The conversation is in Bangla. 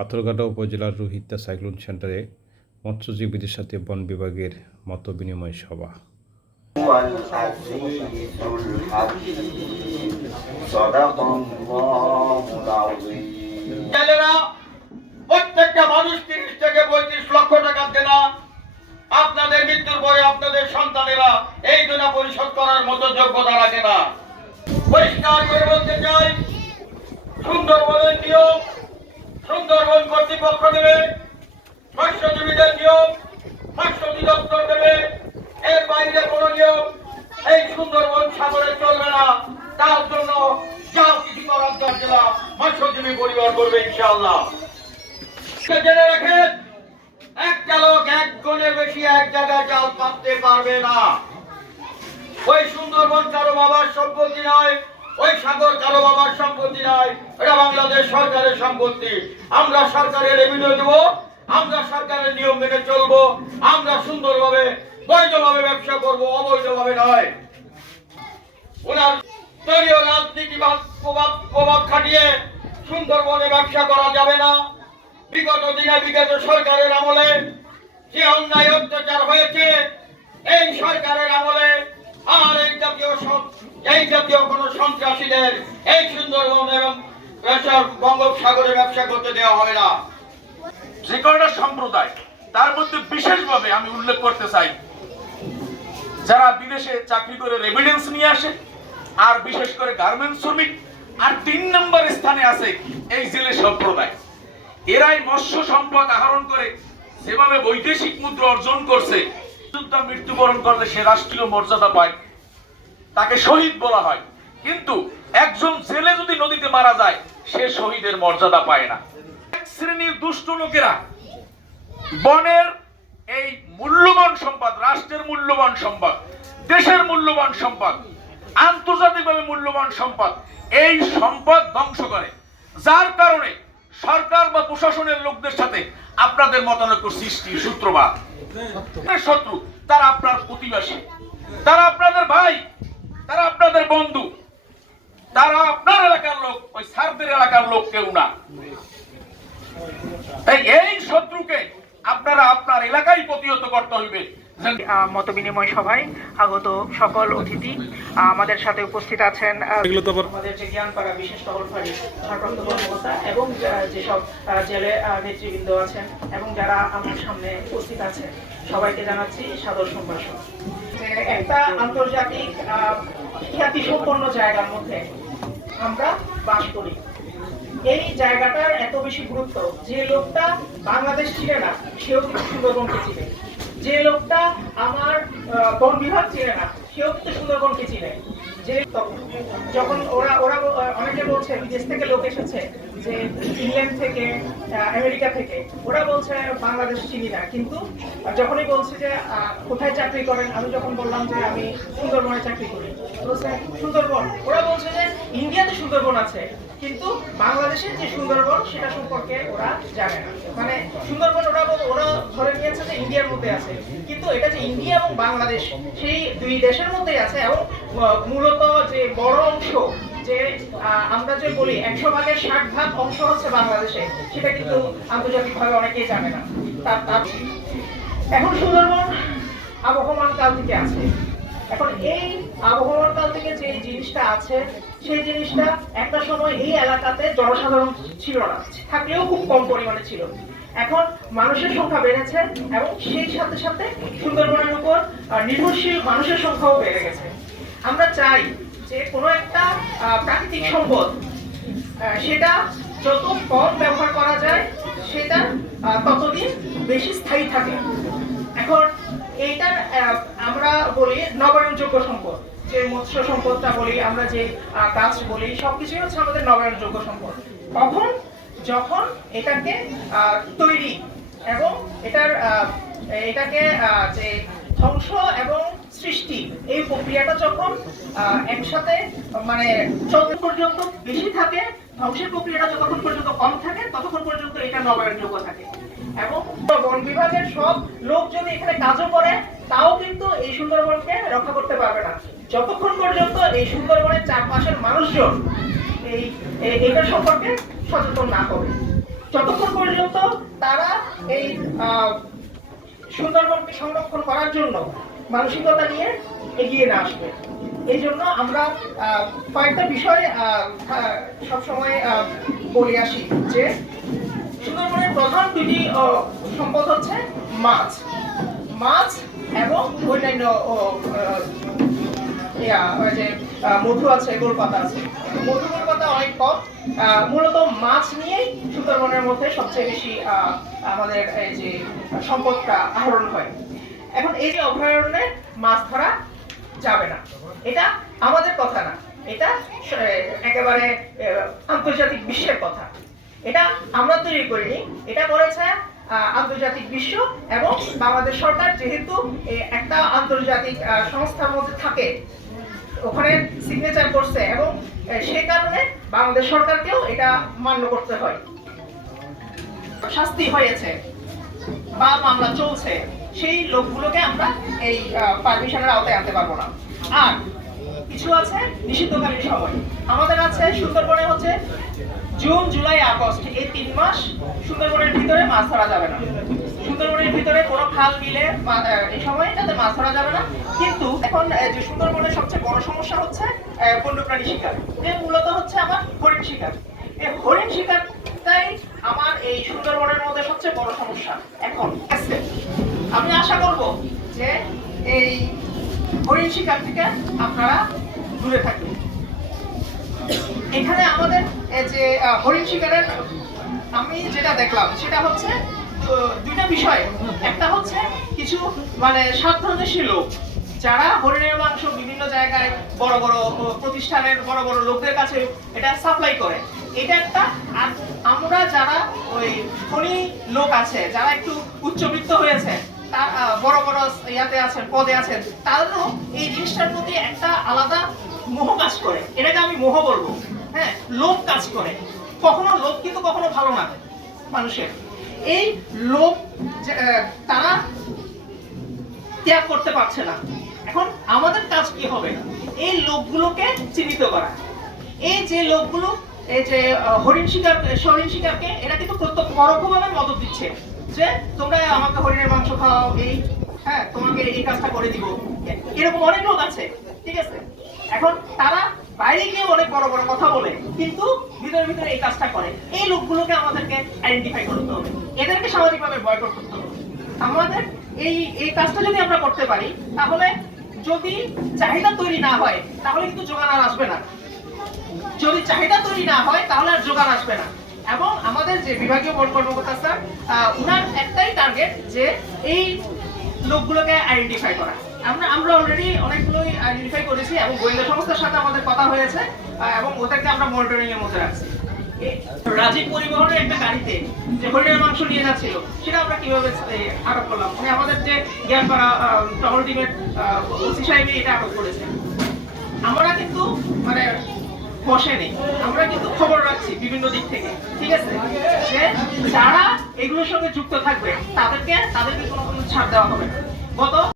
পাথরঘাটা উপজেলার রোহিত্যা সাইক্লোন সেন্টারে মৎস্যজীবীদের সাথে বন বিভাগের মত বিনিময় সভা প্রত্যেকটা মানুষ তিরিশ থেকে পঁয়ত্রিশ লক্ষ টাকা দেনা আপনাদের মৃত্যুর পরে আপনাদের সন্তানেরা এই দেনা পরিশোধ করার মতো যোগ্যতা রাখে না। পরিষ্কার করে বলতে চাই সুন্দরবনের নিয়ম সুন্দরবন কর্তৃপক্ষ দেবে, মৎস্যজীবীদের নিয়ম মৎস্য অধিদপ্তর দেবে, এর বাইরে কোনো নিয়ম এই সুন্দরবন সাগরে চলবে না। তার জন্য যা কিছু করার দরকার মৎস্যজীবী পরিবার করবে ইনশাআল্লাহ। জেনে রাখেন, একটা লোক এক গুণের বেশি এক জায়গায় জাল পাততে পারবে না। ওই সুন্দরবন কারও বাবার সম্পত্তি নয় ওই সাগর কারও বাবার সম্পত্তি নয় এটা বাংলাদেশ সরকারের সম্পত্তি। আমরা সরকারের রেভিনিউ দেবো, আমরা সরকারের নিয়ম মেনে চলবো, আমরা সুন্দরভাবে, বৈধভাবে ব্যবসা করব, অবৈধভাবে নয়। ওনার দলীয় রাজনীতিবাদ প্রভাব প্রভাব খাটিয়ে সুন্দরবনে ব্যবসা করা যাবে না। বিগত দিনে, বিগত সরকারের আমলে যে অন্যায় অত্যাচার হয়েছে, এই সরকারের আমলে আর এই জাতীয় কোন সন্ত্রাসীদের এই সুন্দরবন এবং বঙ্গোপসাগরে ব্যবসা করতে দেওয়া হবে না। যে কয়টা সম্প্রদায়, তার মধ্যে বিশেষভাবে আমি উল্লেখ করতে চাই, যারা বিদেশে চাকরি করে রেভিডেন্স নিয়ে আসে, আর বিশেষ করে গার্মেন্টস শ্রমিক, আর তিন নম্বর স্থানে আছে এই জেলে সম্প্রদায়। এরাই মৎস্য সম্পদ আহরণ করে, যেভাবে বৈদেশিক মুদ্রা অর্জন করছে মৃত্যুবরণ করলে সে রাষ্ট্রীয় মর্যাদা পায়। তাকে শহীদ বলা হয়। কিন্তু একজন জেলে যদি নদীতে মারা যায়, সে শহীদের মর্যাদা পায় না। এক শ্রেণির দুষ্ট লোকেরা বনের এই মূল্যবান সম্পদ, রাষ্ট্রের মূল্যবান সম্পদ, দেশের মূল্যবান সম্পদ, আন্তর্জাতিকভাবে মূল্যবান সম্পদ, এই সম্পদ ধ্বংস করে। যার কারণে সরকার বা প্রশাসনের লোকদের সাথে আপনাদের মতানৈক্য সৃষ্টি, সূত্রপাত। শত্রু তারা আপনার প্রতিবাসী। তারা আপনাদের ভাই। তারা আপনাদের বন্ধু। তারা আপনার এলাকার লোক ওই সারদের এলাকার লোক কেউ না। তাই এই শত্রুকে আপনারা আপনার এলাকায় প্রতিহত করতে হইবে। আহ, মতবিনিময় সভায় আগত সকল অতিথি আমাদের সাথে উপস্থিত আছেন আমাদের যে জ্ঞানপাড়া বিশেষ টহল ভারপ্রাপ্ত কর্মকর্তা এবং যেসব জেলে আহ, নেতৃবৃন্দ আছেন এবং যারা আমার সামনে উপস্থিত আছেন সবাইকে জানাচ্ছি সাদর সম্ভাষণ। যে একটা আন্তর্জাতিক আহ, খ্যাতি সম্পন্ন জায়গার মধ্যে আমরা বাস করি। এই জায়গাটার এত বেশি গুরুত্ব, যে লোকটা বাংলাদেশ চিনে না, সেও কিন্তু সুন্দরবনকে চিনে। যে লোকটা আমার বন বিভাগ চিনে না, সেও কিন্তু সুন্দরবনকে চিনে। যে যখন ওরা ওরা অনেকে বলছে, বিদেশ থেকে লোক এসেছে, যে ইংল্যান্ড থেকে আমেরিকা থেকে, ওরা বলছে বাংলাদেশ চিনি না। কিন্তু যখনই বলছে যে কোথায় চাকরি করেন, আমি যখন বললাম যে আমি সুন্দরবনে চাকরি করি সুন্দরবন। ওরা বলছে যে ইন্ডিয়াতে সুন্দরবন আছে, কিন্তু বাংলাদেশের যে সুন্দরবন, সেটা সম্পর্কে ওরা জানে না। মানে সুন্দরবন ওরা ওরা ধরে নিয়েছে যে ইন্ডিয়ার মধ্যে আছে। কিন্তু এটা যে ইন্ডিয়া এবং বাংলাদেশ, সেই দুই দেশের মধ্যেই আছে এবং মূলত যে বড় অংশ, যে আমরা যে বলি একশো ভাগের ষাট ভাগ অংশ হচ্ছে বাংলাদেশে, সেটা কিন্তু আন্তর্জাতিকভাবে অনেকেই জানে না। তার এখন সুন্দরবন আবহমান কাল থেকে আছে। এখন এই আবহাওয়ার কাল থেকে যে জিনিসটা আছে, সেই জিনিসটা একটা সময় এই এলাকাতে জনসাধারণ ছিল না। থাকলেও খুব কম পরিমাণে ছিল। এখন মানুষের সংখ্যা বেড়েছে এবং সেই সাথে সাথে সুন্দরবনের উপর নির্ভরশীল মানুষের সংখ্যাও বেড়ে গেছে। আমরা চাই যে কোনো একটা প্রাকৃতিক সম্পদ সেটা যত কম ব্যবহার করা যায়, সেটা ততদিন বেশি স্থায়ী থাকে। এখন এইটার আহ, আমরা বলি নবায়নযোগ্য সম্পদ। যে মৎস্য সম্পদটা বলি আমরা যে গাছ বলি সবকিছুই হচ্ছে আমাদের নবায়নযোগ্য সম্পদ। কখন? যখন এটাকে তৈরি এবং এটার এটাকে যে ধ্বংস এবং সৃষ্টি এই প্রক্রিয়াটা যখন একসাথে মানে যতক্ষণ পর্যন্ত বেশি থাকে ধ্বংসের প্রক্রিয়াটা যতক্ষণ পর্যন্ত কম থাকে ততক্ষণ পর্যন্ত এটা নবায়নযোগ্য থাকে। এবং বন বিভাগের সব লোক যদি এখানে কাজও করে, তাও কিন্তু এই সুন্দরবনকে রক্ষা করতে পারবে না। যতক্ষণ পর্যন্ত এই সুন্দরবনের চারপাশের মানুষজন এই এটা সম্পর্কে সচেতন না হবে। যতক্ষণ পর্যন্ত তারা এই সুন্দরবনকে সংরক্ষণ করার জন্য মানসিকতা নিয়ে এগিয়ে না আসবে। এই জন্য আমরা কয়েকটা বিষয় সবসময় বলে আসি যে সুন্দরবনের প্রধান দুটি সম্পদ হচ্ছে মাছ। মাছ এবং অন্যান্য মধু আছে, গোলপাতা আছে। মধু, গোলপাতা অনেক কম। মূলত মাছ নিয়েই সুন্দরবনের মধ্যে সবচেয়ে বেশি আমাদের এই যে সম্পদটা আহরণ হয়। এখন এই যে অভয়ারণ্যে মাছ ধরা যাবে না। এটা আমাদের কথা না। এটা একেবারে আন্তর্জাতিক বিশ্বের কথা। এটা আমরা তৈরি করিনি এটা করেছে আন্তর্জাতিক বিশ্ব এবং বাংলাদেশ সরকার যেহেতু একটা আন্তর্জাতিক সংস্থার মধ্যে থাকে, ওখানে সিগনেচার করছে এবং সেই কারণে বাংলাদেশ সরকারকেও এটা মান্য করতে হয়। শাস্তি হয়েছে, বা মামলা চলছে, সেই লোকগুলোকে আমরা এই পারমিশনের আওতায় আনতে পারব না। আর কিছু আছে নিষিদ্ধকালীন সময়। আমাদের আছে সুন্দরবনে হচ্ছে জুন, জুলাই, আগস্ট। এই তিন মাস সুন্দরবনের ভিতরে মাছ ধরা যাবে না। সুন্দরবনের ভিতরে কোনো খাল বিলে মা- এই সময় যাতে মাছ ধরা যাবে না। কিন্তু এখন যে সুন্দরবনের সবচেয়ে বড় সমস্যা হচ্ছে বন্যপ্রাণী শিকার। যে মূলত হচ্ছে আমার হরিণ শিকার। এই হরিণ শিকারটাই আমার এই সুন্দরবনের মধ্যে সবচেয়ে বড় সমস্যা। এখন আমি আশা করব যে এই হরিণ শিকার থেকে আপনারা দূরে থাকবেন। এখানে আমাদের যে হরিণ শিকারের, আমি যেটা দেখলাম, সেটা হচ্ছে দুইটা বিষয়। একটা হচ্ছে কিছু মানে স্বার্থন্বেষী লোক, যারা হরিণের মাংস বিভিন্ন জায়গায় বড় বড় প্রতিষ্ঠানের বড় বড় লোকদের কাছে এটা সাপ্লাই করে। এটা একটা, আর আমরা যারা ওই ধনী লোক আছে, যারা একটু উচ্চবিত্ত হয়েছে বড় বড় ইয়াতে আছেন, পদে আছেন তাদেরও এই জিনিসটার প্রতি একটা আলাদা মোহ কাজ করে। এটাকে আমি মোহ বলব। হ্যাঁ লোভ কাজ করে। কখনো লোভ কিন্তু কখনো ভালো না মানুষের। এই লোভ তারা ত্যাগ করতে পারছে না। এখন আমাদের কাজ কি হবে? এই লোকগুলোকে চিহ্নিত করা। এই যে লোকগুলো এই যে হরিণ শিকার হরিণ শিকারকে, এরা কিন্তু প্রত্যক্ষ পরোক্ষভাবে মদত দিচ্ছে যে, তোমরা আমাকে হরিণের মাংস খাও, এই হ্যাঁ তোমাকে এই কাজটা করে দিব। এরকম অনেক লোক আছে, ঠিক আছে? এখন তারা বাইরে গিয়ে অনেক বড় বড় কথা বলে, কিন্তু ভিতরে ভিতরে এই কাজটা করে। এই লোকগুলোকে আমাদেরকে আইডেন্টিফাই করতে হবে। এদেরকে সামাজিকভাবে বয়কট করতে হবে। আমাদের এই এই কাজটা যদি আমরা করতে পারি, তাহলে যদি চাহিদা তৈরি না হয়, তাহলে কিন্তু যোগান আর আসবে না। যদি চাহিদা তৈরি না হয়, তাহলে আর যোগান আসবে না। এবং আমাদের যে বিভাগীয় বোর্ড কর্মকর্তা স্যার উনার একটাই টার্গেট যে এই লোকগুলোকে আইডেন্টিফাই করা। আমরা আমরা অলরেডি অনেকগুলোই আইডেন্টিফাই করেছি এবং গোয়েন্দা সংস্থার সাথে আমাদের কথা হয়েছে এবং আমরা মনিটরিং এর মধ্যে রাখছি। রাজীব পরিবহনের একটা গাড়িতে যে হরিণের মাংস নিয়ে যাচ্ছিল, সেটা আমরা কীভাবে আটক করলাম? মানে আমাদের যে টহল টিমের ওসি এটা আটক করেছে। আমরা কিন্তু মানে বসে নেই। আমরা কিন্তু খবর রাখছি বিভিন্ন দিক থেকে, ঠিক আছে? যে যারা এগুলোর সঙ্গে যুক্ত থাকবে, তাদেরকে তাদেরকে কোনো কোনো ছাড় দেওয়া হবে গত